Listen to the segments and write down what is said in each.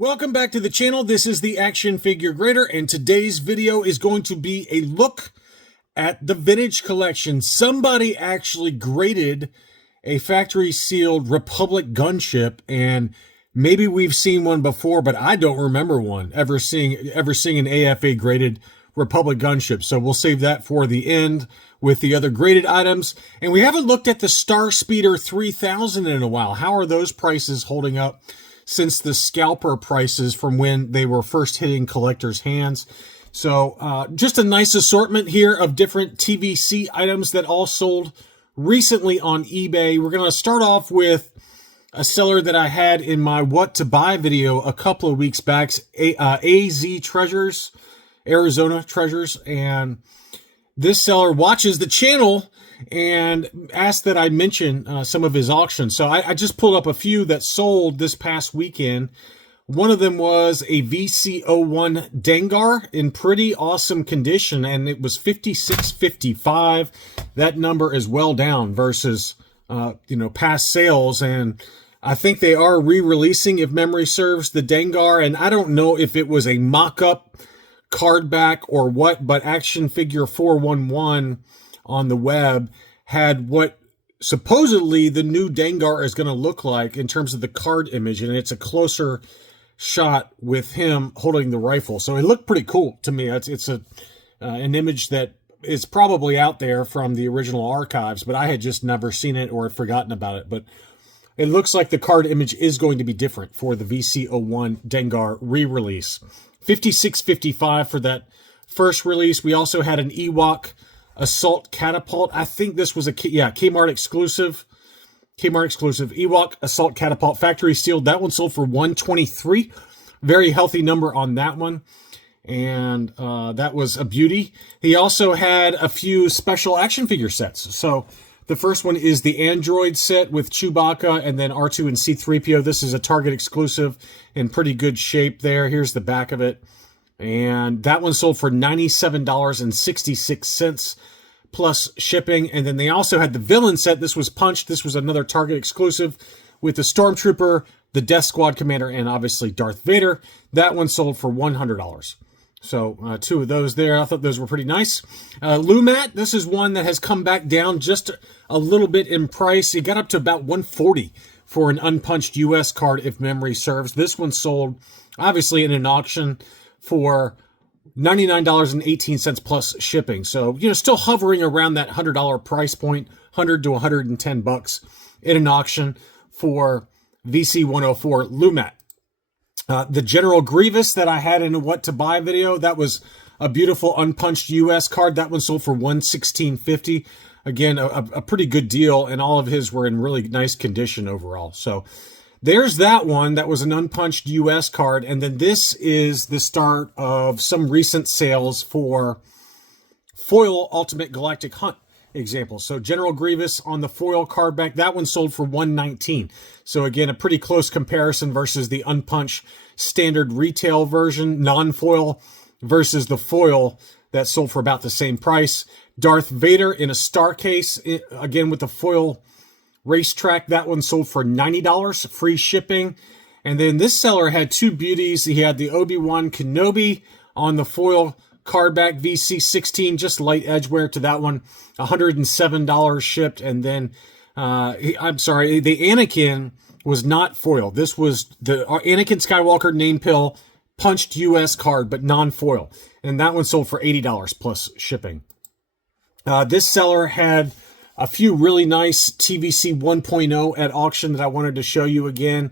Welcome back to the channel. This is the Action Figure Grader, and today's video is going to be a look at the vintage collection. Somebody actually graded a factory sealed Republic gunship, and maybe we've seen one before, but I don't remember one ever seeing an AFA graded Republic gunship. So we'll save that for the end with the other graded items. And we haven't looked at the Starspeeder 3000 in a while. How are those prices holding up since the scalper prices from when they were first hitting collectors' hands? So just a nice assortment here of different TVC items that all sold recently on eBay. We're going to start off with a seller that I had in my What to Buy video a couple of weeks back, AZ Treasures, Arizona Treasures. And this seller watches the channel and asked that I mention some of his auctions. So I just pulled up a few that sold this past weekend. One of them was a VC01 Dengar in pretty awesome condition, and it was $56.55. That number is well down versus past sales, and I think they are re-releasing, if memory serves, the Dengar, and I don't know if it was a mock-up card back or what, but Action Figure 411 on the web had what supposedly the new Dengar is going to look like in terms of the card image, and it's a closer shot with him holding the rifle. So it looked pretty cool to me. It's an image that is probably out there from the original archives, but I had just never seen it or had forgotten about it. But it looks like the card image is going to be different for the VC01 Dengar re-release. $56.55 for that first release. We also had an Ewok Assault Catapult. I think this was a Kmart exclusive. Kmart exclusive Ewok Assault Catapult factory sealed. That one sold for $123. Very healthy number on that one. And that was a beauty. He also had a few special action figure sets. So the first one is the Android set with Chewbacca and then R2 and C-3PO. This is a Target exclusive in pretty good shape there. Here's the back of it. And that one sold for $97.66 plus shipping. And then they also had the villain set. This was Punch. This was another Target exclusive with the Stormtrooper, the Death Squad Commander, and obviously Darth Vader. That one sold for $100. So two of those there. I thought those were pretty nice. Lumat, this is one that has come back down just a little bit in price. It got up to about $140 for an unpunched US card, if memory serves. This one sold, obviously, in an auction for $99.18 plus shipping. So, still hovering around that $100 price point, $100 to $110 in an auction for VC104 Lumat. The General Grievous that I had in a What to Buy video, that was a beautiful unpunched US card. That one sold for $116.50. Again, a pretty good deal, and all of his were in really nice condition overall. So there's that one. That was an unpunched US card. And then this is the start of some recent sales for foil Ultimate Galactic Hunt examples. So General Grievous on the foil card back, that one sold for $119. So again, a pretty close comparison versus the unpunched standard retail version, non-foil, versus the foil that sold for about the same price. Darth Vader in a star case, again with the foil racetrack, that one sold for $90, free shipping. And then this seller had two beauties. He had the Obi-Wan Kenobi on the foil cardback VC16, just light edge wear to that one, $107 shipped. And then, I'm sorry, the Anakin was not foil. This was the Anakin Skywalker name pill, punched US card, but non-foil. And that one sold for $80 plus shipping. This seller had a few really nice TVC 1.0 at auction that I wanted to show you again.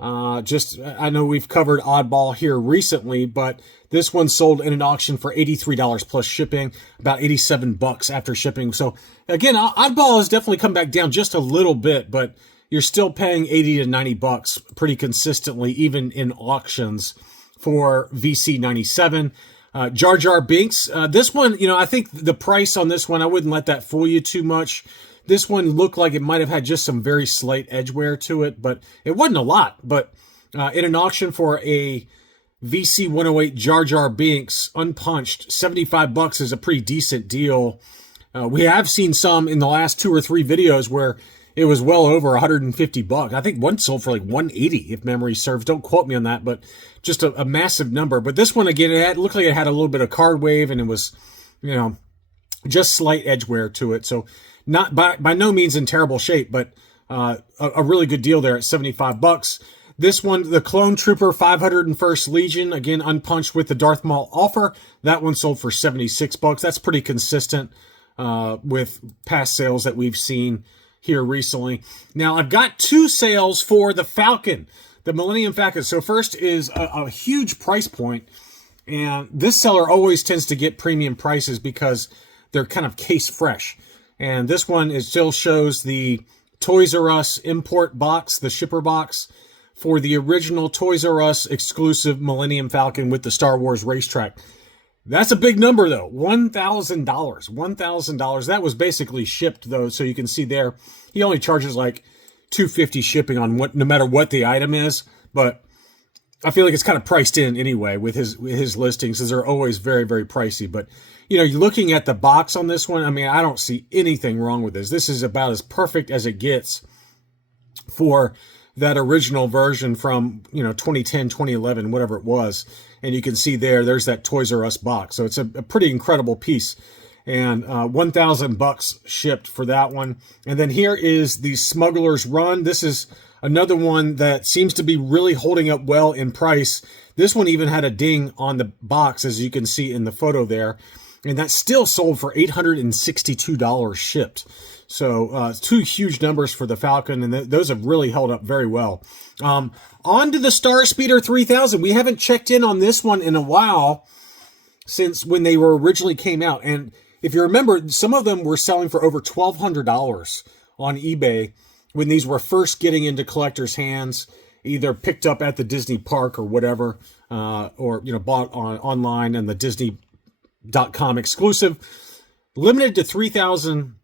I know we've covered Oddball here recently, but this one sold in an auction for $83 plus shipping, about $87 after shipping. So again, Oddball has definitely come back down just a little bit, but you're still paying $80 to $90 pretty consistently, even in auctions for VC97. Jar Jar Binks. This one, I think the price on this one, I wouldn't let that fool you too much. This one looked like it might have had just some very slight edge wear to it, but it wasn't a lot. But in an auction for a VC108 Jar Jar Binks unpunched, $75 is a pretty decent deal. We have seen some in the last 2 or 3 videos where it was well over 150 bucks. I think one sold for like 180, if memory serves. Don't quote me on that, but just a massive number. But this one, again, it looked like it had a little bit of card wave, and it was, you know, just slight edge wear to it. So not by no means in terrible shape, but a really good deal there at 75 bucks. This one, the Clone Trooper 501st Legion, again, unpunched with the Darth Maul offer. That one sold for 76 bucks. That's pretty consistent with past sales that we've seen here recently. Now, I've got two sales for the Falcon, the Millennium Falcon. So first is a huge price point, and this seller always tends to get premium prices because they're kind of case fresh. And this one, it still shows the Toys R Us import box, the shipper box, for the original Toys R Us exclusive Millennium Falcon with the Star Wars racetrack. That's a big number, though. $1,000. $1,000. That was basically shipped, though, so you can see there. He only charges like $250 shipping on no matter what the item is, but I feel like it's kind of priced in anyway with his listings, as they're always very, very pricey. But, you know, you're looking at the box on this one, I mean, I don't see anything wrong with this. This is about as perfect as it gets for that original version from, you know, 2010, 2011, whatever it was. And you can see there's that Toys R Us box. So it's a pretty incredible piece. And 1,000 bucks shipped for that one. And then here is the Smuggler's Run. This is another one that seems to be really holding up well in price. This one even had a ding on the box, as you can see in the photo there. And that still sold for $862 shipped. So two huge numbers for the Falcon, and those have really held up very well. On to the Starspeeder 3000. We haven't checked in on this one in a while, since when they were originally came out. And if you remember, some of them were selling for over $1,200 on eBay when these were first getting into collectors' hands, either picked up at the Disney park or whatever, or, you know, bought online and the Disney.com exclusive. Limited to 3,000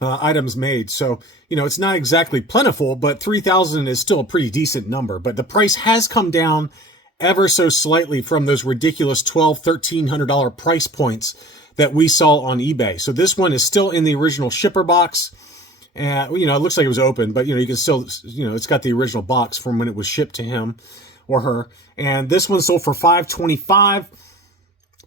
items made. So, you know, it's not exactly plentiful, but 3,000 is still a pretty decent number. But the price has come down ever so slightly from those ridiculous $1,200, $1,300 price points that we saw on eBay. So this one is still in the original shipper box. You know, it looks like it was open, but, you know, you can still, you know, it's got the original box from when it was shipped to him or her. And this one sold for $525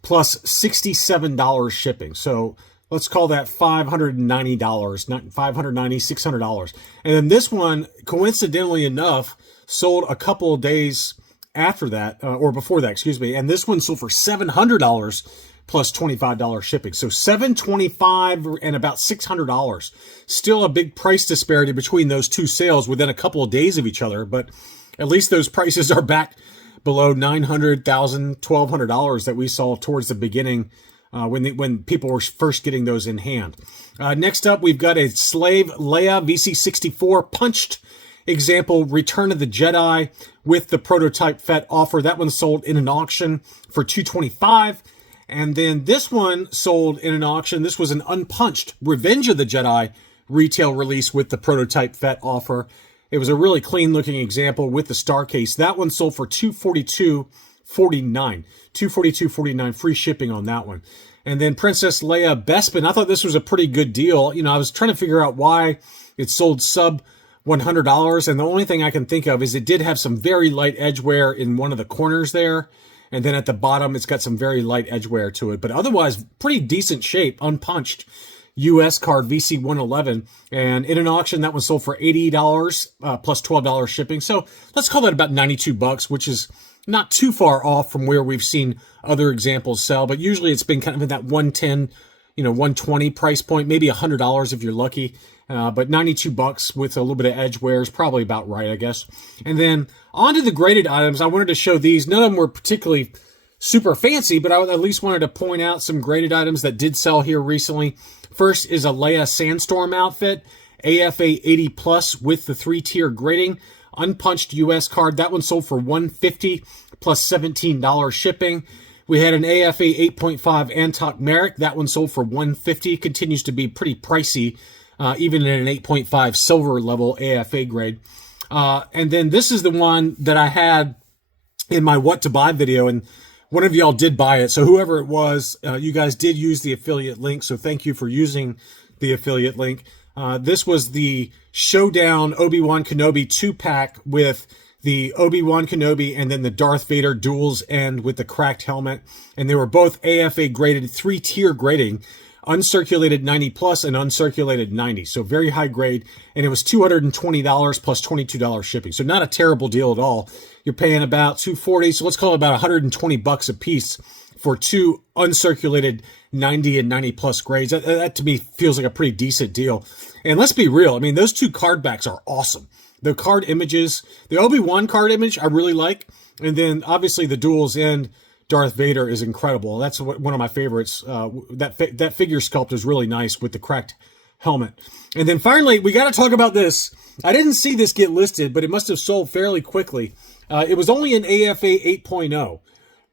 plus $67 shipping. So let's call that $590, not $590, $600. And then this one, coincidentally enough, sold a couple of days after that, or before that, excuse me. And this one sold for $700 plus $25 shipping. So $725 and about $600. Still a big price disparity between those two sales within a couple of days of each other, but at least those prices are back below $900, $1,000, $1,200 that we saw towards the beginning when people were first getting those in hand. Next up, we've got a Slave Leia VC64 punched example, Return of the Jedi with the prototype FET offer. That one sold in an auction for $225. And then this one sold in an auction. This was an unpunched Revenge of the Jedi retail release with the prototype FET offer. It was a really clean looking example with the star case. That one sold for $242.49. $242.49, free shipping on that one. And then Princess Leia Bespin. I thought this was a pretty good deal. You know, I was trying to figure out why it sold sub $100. And the only thing I can think of is it did have some very light edge wear in one of the corners there. And then at the bottom, it's got some very light edge wear to it. But otherwise, pretty decent shape, unpunched. U.S. card VC111. And in an auction, that one sold for $80 plus $12 shipping. So let's call that about $92, which is not too far off from where we've seen other examples sell. But usually it's been kind of in that 110, you know, 120 price point, maybe $100 if you're lucky. But $92 with a little bit of edge wear is probably about right, I guess. And then on to the graded items. I wanted to show these. None of them were particularly super fancy, but I at least wanted to point out some graded items that did sell here recently. First is a Leia Sandstorm outfit, AFA 80 plus with the 3-tier grading, unpunched US card. That one sold for $150 plus $17 shipping. We had an AFA 8.5 Antok Merrick. That one sold for $150. Continues to be pretty pricey, even in an 8.5 silver level AFA grade. And then this is the one that I had in my what to buy video, and one of y'all did buy it. So whoever it was, you guys did use the affiliate link. So thank you for using the affiliate link. This was the Showdown Obi-Wan Kenobi 2-pack with the Obi-Wan Kenobi and then the Darth Vader duals end with the cracked helmet. And they were both AFA graded, 3-tier grading, uncirculated 90 plus and uncirculated 90. So very high grade. And it was $220 plus $22 shipping. So not a terrible deal at all. You're paying about $240. So let's call it about $120 a piece for two uncirculated 90 and 90 plus grades. That to me feels like a pretty decent deal. And let's be real. I mean, those two card backs are awesome. The card images, the Obi-Wan card image, I really like. And then obviously the duels end Darth Vader is incredible. That's one of my favorites. That figure sculpt is really nice with the cracked helmet. And then finally, we got to talk about this. I didn't see this get listed, but it must have sold fairly quickly. It was only an AFA 8.0,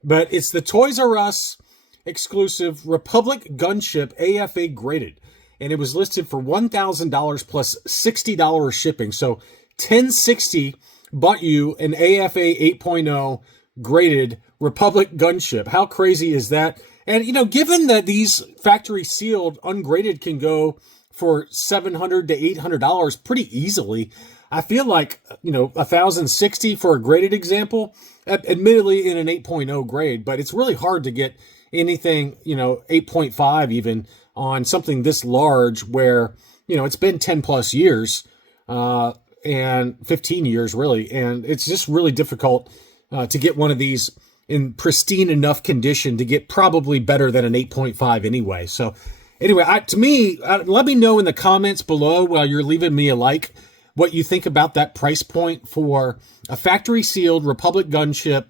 but it's the Toys R Us exclusive Republic Gunship AFA graded. And it was listed for $1,000 plus $60 shipping. So $1,060 bought you an AFA 8.0 graded Republic Gunship. How crazy is that? And, you know, given that these factory sealed ungraded can go for $700 to $800 pretty easily, I feel like, you know, $1,060 for a graded example, admittedly in an 8.0 grade, but it's really hard to get anything, you know, 8.5 even on something this large where, you know, it's been 10 plus years, and 15 years really. And it's just really difficult to get one of these in pristine enough condition to get probably better than an 8.5 anyway. So anyway, let me know in the comments below while you're leaving me a like what you think about that price point for a factory sealed Republic Gunship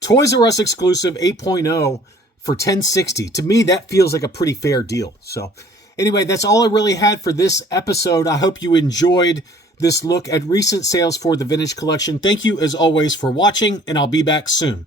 Toys R Us exclusive 8.0 for $1,060. To me, that feels like a pretty fair deal. So anyway, that's all I really had for this episode. I hope you enjoyed this look at recent sales for the vintage collection. Thank you as always for watching, and I'll be back soon.